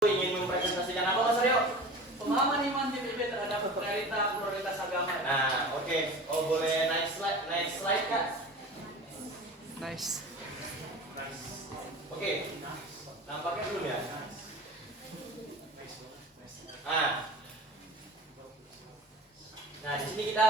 ingin mempresentasikan apa Mas Aryo? Pemahaman iman GPIB terhadap prioritas agama. Nah, oke. Oh, boleh naik slide Kak? Nice. Oke. Nampaknya belum ya? Nah, di sini kita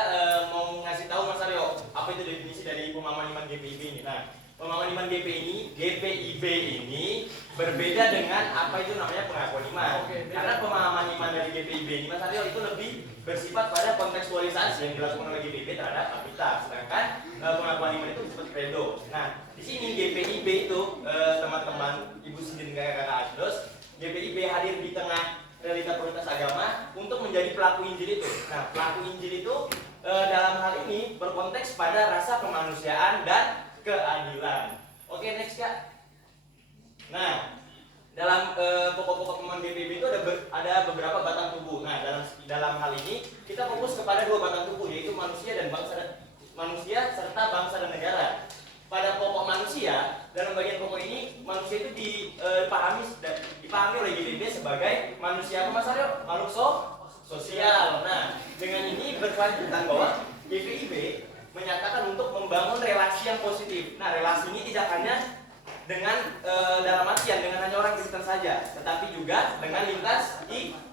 mau ngasih tahu Mas Aryo apa itu definisi dari pemahaman iman GPIB ini. Nah, pemahaman iman GPIB ini berbeda dengan apa itu namanya pengakuan iman. Karena pemahaman iman dari GPIB ini Mas Aryo itu lebih bersifat pada kontekstualisasi yang dilakukan oleh GPIB terhadap kapita. Sedangkan pengakuan iman itu disebut credo. Nah, di sini GPIB itu teman-teman Ibu Sindin Kakak Asdos, GPIB hadir di tengah realita prioritas agama untuk menjadi pelaku Injil itu. Nah, pelaku Injil itu dalam hal ini berkonteks pada rasa kemanusiaan dan keadilan. Oke, next Kak. Nah, dalam pokok-pokok pemahaman GPIB itu ada beberapa batang tubuh. Nah, dalam hal ini kita fokus kepada dua batang tubuh, yaitu manusia serta bangsa dan negara. Pada pokok manusia, dalam bagian pokok ini manusia itu dipahami oleh GPIB sebagai manusia apa Mas Aryo? Makhluk sosial. Nah, dengan ini berkelanjutan bahwa GPIB menyatakan untuk membangun relasi yang positif. Nah, relasi ini tidak hanya dengan dalam artian dengan hanya orang Kristen saja, tetapi juga dengan lintas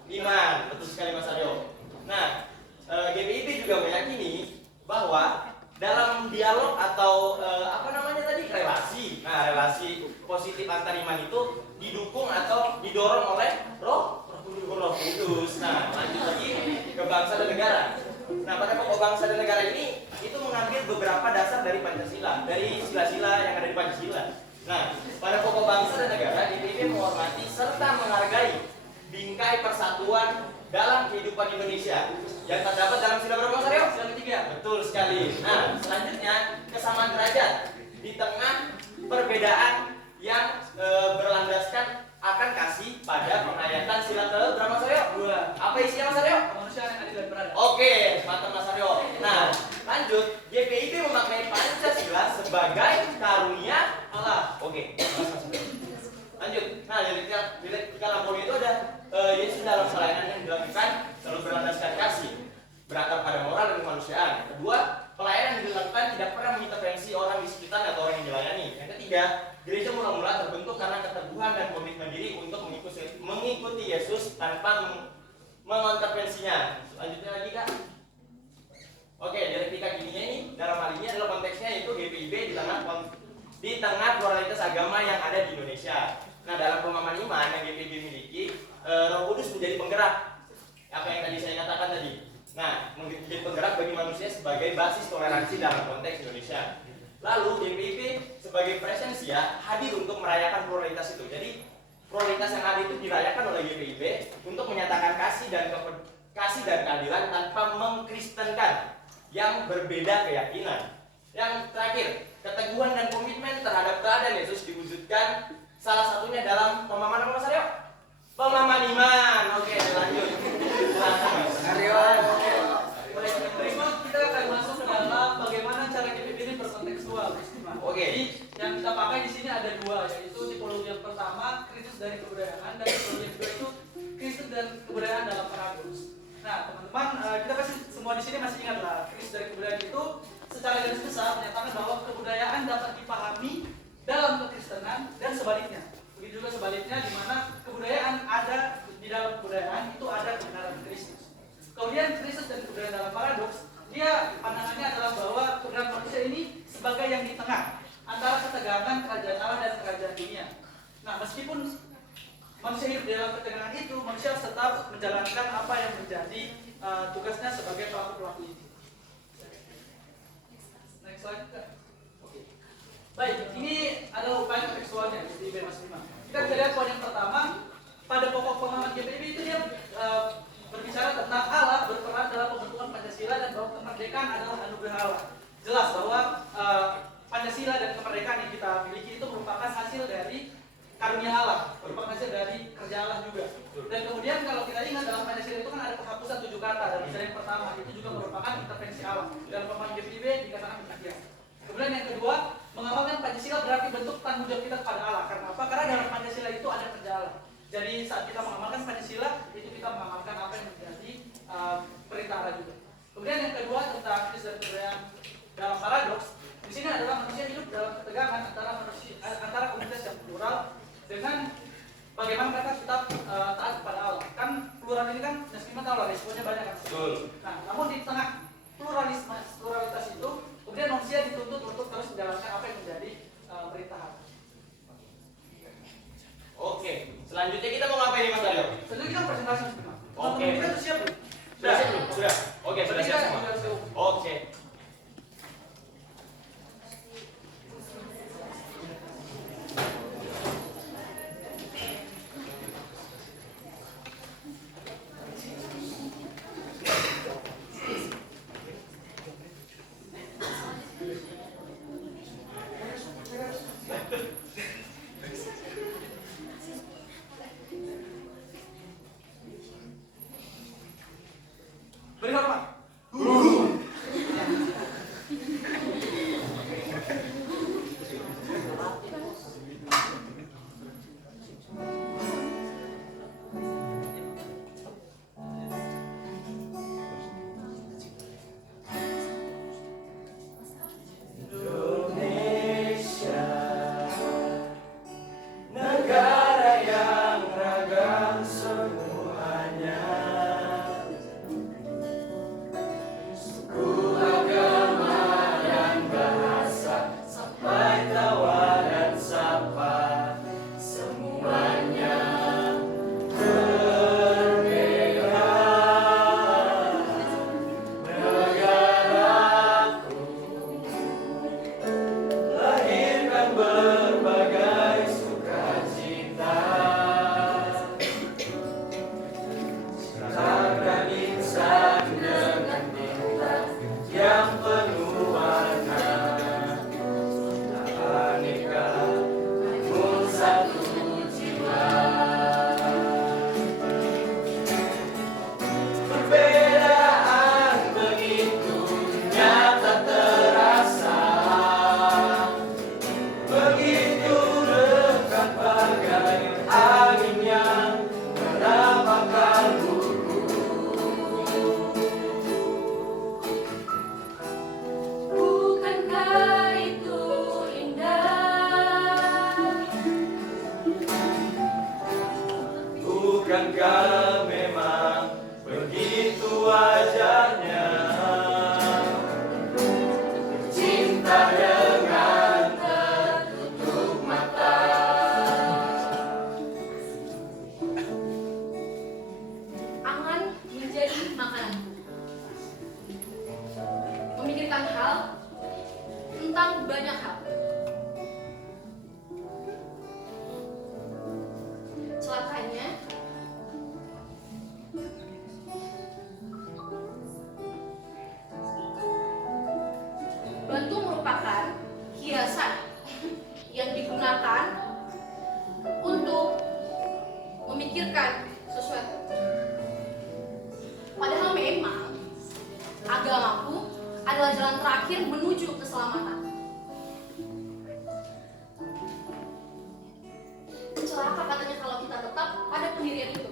iman. Betul sekali Mas Aryo. Nah, GPIB juga meyakini bahwa dalam dialog atau relasi. Nah, relasi positif antar iman itu didukung atau didorong oleh Roh Kudus. Nah, lanjut lagi ke bangsa dan negara. Nah, pada pokok bangsa dan negara ini itu mengambil beberapa dasar dari Pancasila, dari sila-sila yang ada di Pancasila. Nah, pada pokok bangsa dan negara, GPIB menghormati serta menghargai bingkai persatuan dalam kehidupan Indonesia yang terdapat dalam sila berapa Mas Aryo? Sila ketiga. Betul sekali. Nah, selanjutnya kesamaan derajat di tengah perbedaan yang berlandaskan akan kasih pada penghayatan sila ke berapa Mas Aryo? 2. Apa isinya Mas Aryo? Kemanusiaan yang adil dan beradab. Oke, mantap Mas Aryo. Nah, lanjut. GPIB memaknai Pancasila sebagai karunia Allah. Oke. Lanjut. Nah, di Lampung itu ada Yesus dalam pelayanan yang dilakukan selalu berlandaskan kasih, berakar pada moral dan kemanusiaan. Kedua, pelayanan yang dilakukan tidak pernah mengintervensi orang di sekitar atau orang yang dilayani. Yang ketiga, gereja mula-mula terbentuk karena keteguhan dan komitmen diri untuk mengikuti Yesus tanpa mengintervensinya. Lanjutnya lagi Kak. Oke, dialektika gininya ini dalam hal ini adalah konteksnya yaitu GPIB di tengah pluralitas agama yang ada di Indonesia. Nah, dalam pemahaman iman yang GPIB miliki, Roh Kudus menjadi penggerak. Apa yang tadi saya katakan tadi. Nah, menjadi penggerak bagi manusia sebagai basis toleransi dalam konteks Indonesia. Lalu GPIB sebagai presensia hadir untuk merayakan pluralitas itu. Jadi pluralitas yang ada itu dirayakan oleh GPIB untuk menyatakan kasih dan keadilan tanpa mengkristenkan yang berbeda keyakinan. Yang terakhir, keteguhan dan komitmen terhadap keadaan Yesus diwujudkan salah satunya dalam pemahaman Mas Aryo? Pemahaman iman. Oke, lanjut. Aryo. Berikut kita akan masuk ke dalam bagaimana cara GPIB ini berkontekstual. Oke. Jadi yang kita pakai di sini ada dua, yaitu tipologi yang pertama Kristus dari kebudayaan dan tipologi yang kedua itu Kristus dan kebudayaan dalam Paragus. Nah, teman-teman, kita pasti semua di sini masih ingat lah, Kristus dari kebudayaan itu secara garis besar menyatakan bahwa kebudayaan dapat dipahami dalam kekristenan dan sebaliknya. Begitu juga sebaliknya, di mana kebudayaan ada di dalam kebudayaan itu ada kebenaran Kristus. Kemudian Kristus dan kebudayaan dalam paradoks, dia pandangannya adalah bahwa kebenaran manusia ini sebagai yang di tengah antara ketegangan kerajaan Allah dan kerajaan dunia. Nah, meskipun manusia hidup di dalam ketegangan itu, manusia harus tetap menjalankan apa yang menjadi tugasnya sebagai pelaku ini. Next slide. Oke. Baik, ini adalah upaya kontekstualnya di GPIB Mas Bima. Kita bisa lihat poin yang pertama, pada pokok pemahaman GPIB itu dia berbicara tentang Allah berperan dalam pembentukan Pancasila dan bahwa kemerdekaan adalah anugerah Allah. Jelas bahwa Pancasila dan kemerdekaan yang kita miliki itu merupakan hasil dari karunia Allah, merupakan hasil dari kerja Allah juga. Dan kemudian kalau kita ingat dalam Pancasila itu kan ada penghapusan 7 kata, dan misalnya yang pertama itu juga merupakan intervensi Allah. Dalam pemahaman GPIB dikatakan demikian. Kemudian yang kedua, mengamalkan Pancasila berarti bentuk tanggung jawab kita kepada Allah. Karena apa? Karena dalam Pancasila itu ada kerja Allah. Jadi saat kita mengamalkan Pancasila, itu kita mengamalkan apa yang menjadi perintah Allah juga. Kemudian yang kedua tentang krisis dan kebudayaan dalam paradoks. Di sini adalah manusia hidup dalam ketegangan antara komunitas yang plural dengan bagaimana mereka tetap taat kepada Allah. Kan plural ini kan Nasmima tahu lah resikonya banyak kan. Betul. Nah, namun di tengah pluralitas itu, kemudian manusia dituntut untuk terus menjalankan apa yang menjadi perintah Allah. Oke, selanjutnya kita mau ngapain nih Mas Aryo? Selanjutnya kita presentasi Mas Bima. Oke. Teman-teman kita sudah siap belum? Sudah siap belum? Sudah. Oke, sudah siap semua. Oke. Beri hormat. Indonesia, negara yang ragam semuanya, suku, agama, dan bahasa, sampai tawa dan sapa, semuanya berbeda. Negaraku lahirkan berbagai sukacita, ciptakan insan dengan bintang yang penuh warna, aneka namun satu jiwa. Perbedaan begitu nyata terasa, begitu dekat bagai angin yang menerpa kalbuku. Bukankah itu indah? Bukankah memang begitu wajarnya cinta dengan tertutup mata? Angan menjadi makananku. Memikirkan hal tentang banyak hal. Celakanya, batu merupakan hiasan yang digunakan untuk memikirkan sesuatu. Padahal memang agamaku adalah jalan terakhir menuju keselamatan. Celaka katanya kalau kita tetap pada pendirian itu.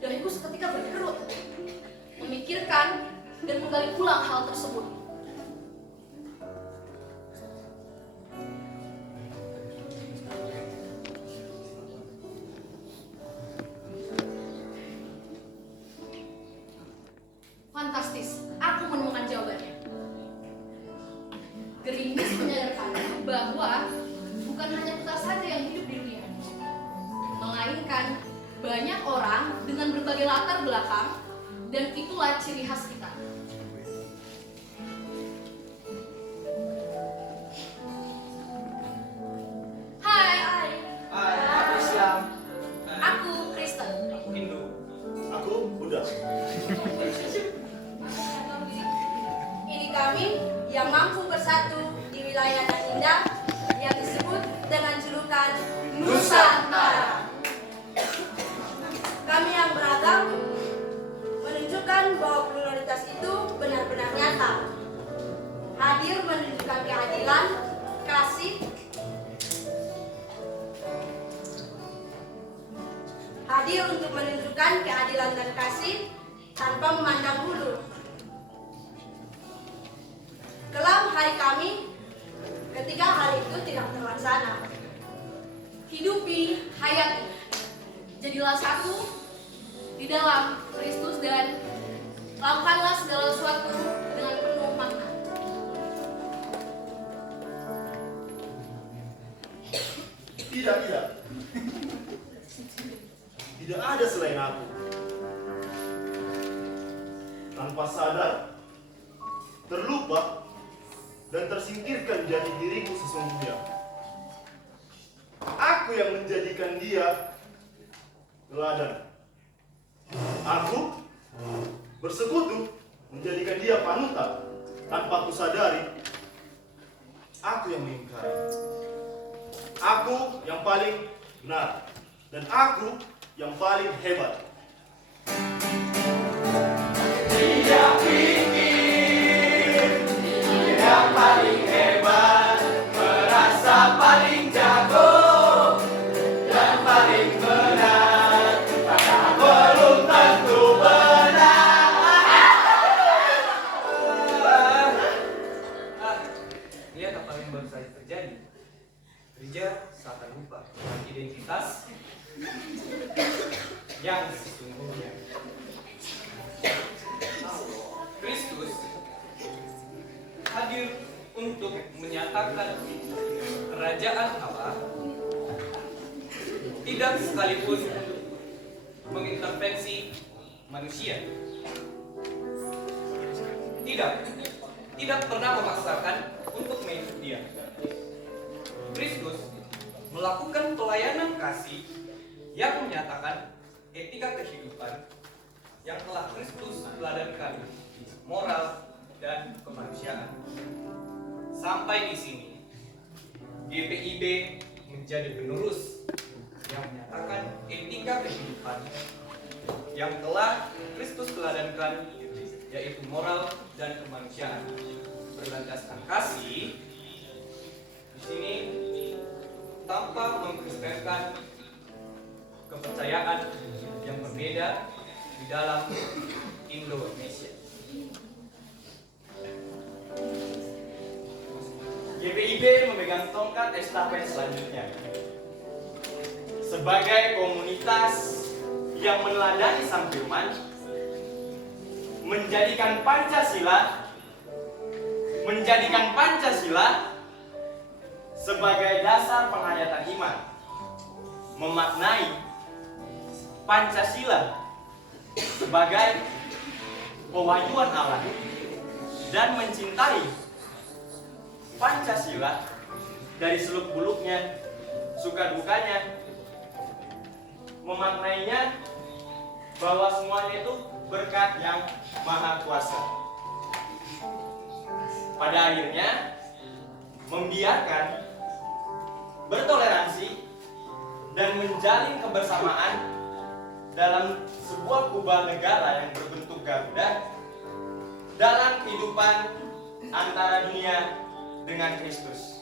Dahiku seketika berkerut, memikirkan dan menggali ulang hal tersebut. Fantastis, aku menemukan jawabannya. Gerimis menyadarkannya bahwa bukan hanya kita saja yang hidup di dunia, melainkan banyak orang dengan berbagai latar belakang, dan itulah ciri khas kita. Hai, Aku Islam. aku Kristen. Aku Hindu. Aku Buddha. Ini kami yang mampu bersatu di wilayah yang indah yang disebut dengan julukan Nusantara. Kami yang beragam menunjukkan bahwa pluralitas hadir untuk menunjukkan keadilan dan kasih tanpa memandang bulu. Kelam hari kami ketika hal itu tidak terlaksana. Hidupi, hayati. Jadilah satu di dalam Kristus dan lakukanlah segala sesuatu dengan penuh makna. Tidak. Tidak ada selain aku. Tanpa sadar, terlupa, dan tersingkirkan jati diriku sesungguhnya. Aku yang menjadikan dia teladan. Aku bersekutu menjadikan dia panutan tanpa aku sadari. Aku yang mengingkari. Aku yang paling benar dan aku yang paling hebat. Tidak pikir yang paling hebat, merasa paling jago dan paling benar, karena belum tentu benar. Lihat apa yang baru saja terjadi. Gereja seakan lupa dengan identitas yang sesungguhnya. Kristus hadir untuk menyatakan kerajaan Allah, tidak sekalipun mengintervensi manusia. Tidak pernah memaksakan untuk mengikut dia. Kristus melakukan pelayanan kasih yang menyatakan etika kehidupan yang telah Kristus teladankan, moral dan kemanusiaan. Sampai di sini, GPIB menjadi penerus yang menyatakan etika kehidupan yang telah Kristus teladankan, yaitu moral dan kemanusiaan. Berlandaskan kasih, di sini tanpa mengkristenkan kepercayaan yang berbeda di dalam Indonesia. GPIB memegang tongkat estafet selanjutnya sebagai komunitas yang meneladani Sang Firman, menjadikan Pancasila sebagai dasar penghayatan iman, memaknai Pancasila sebagai pewahyuan Allah, dan mencintai Pancasila dari seluk-beluknya, suka dukanya, memaknainya bahwa semuanya itu berkat yang Maha Kuasa. Pada akhirnya membiarkan bertoleransi dan menjalin kebersamaan dalam sebuah kubah negara yang berbentuk Garuda dalam kehidupan antara dunia dengan Kristus.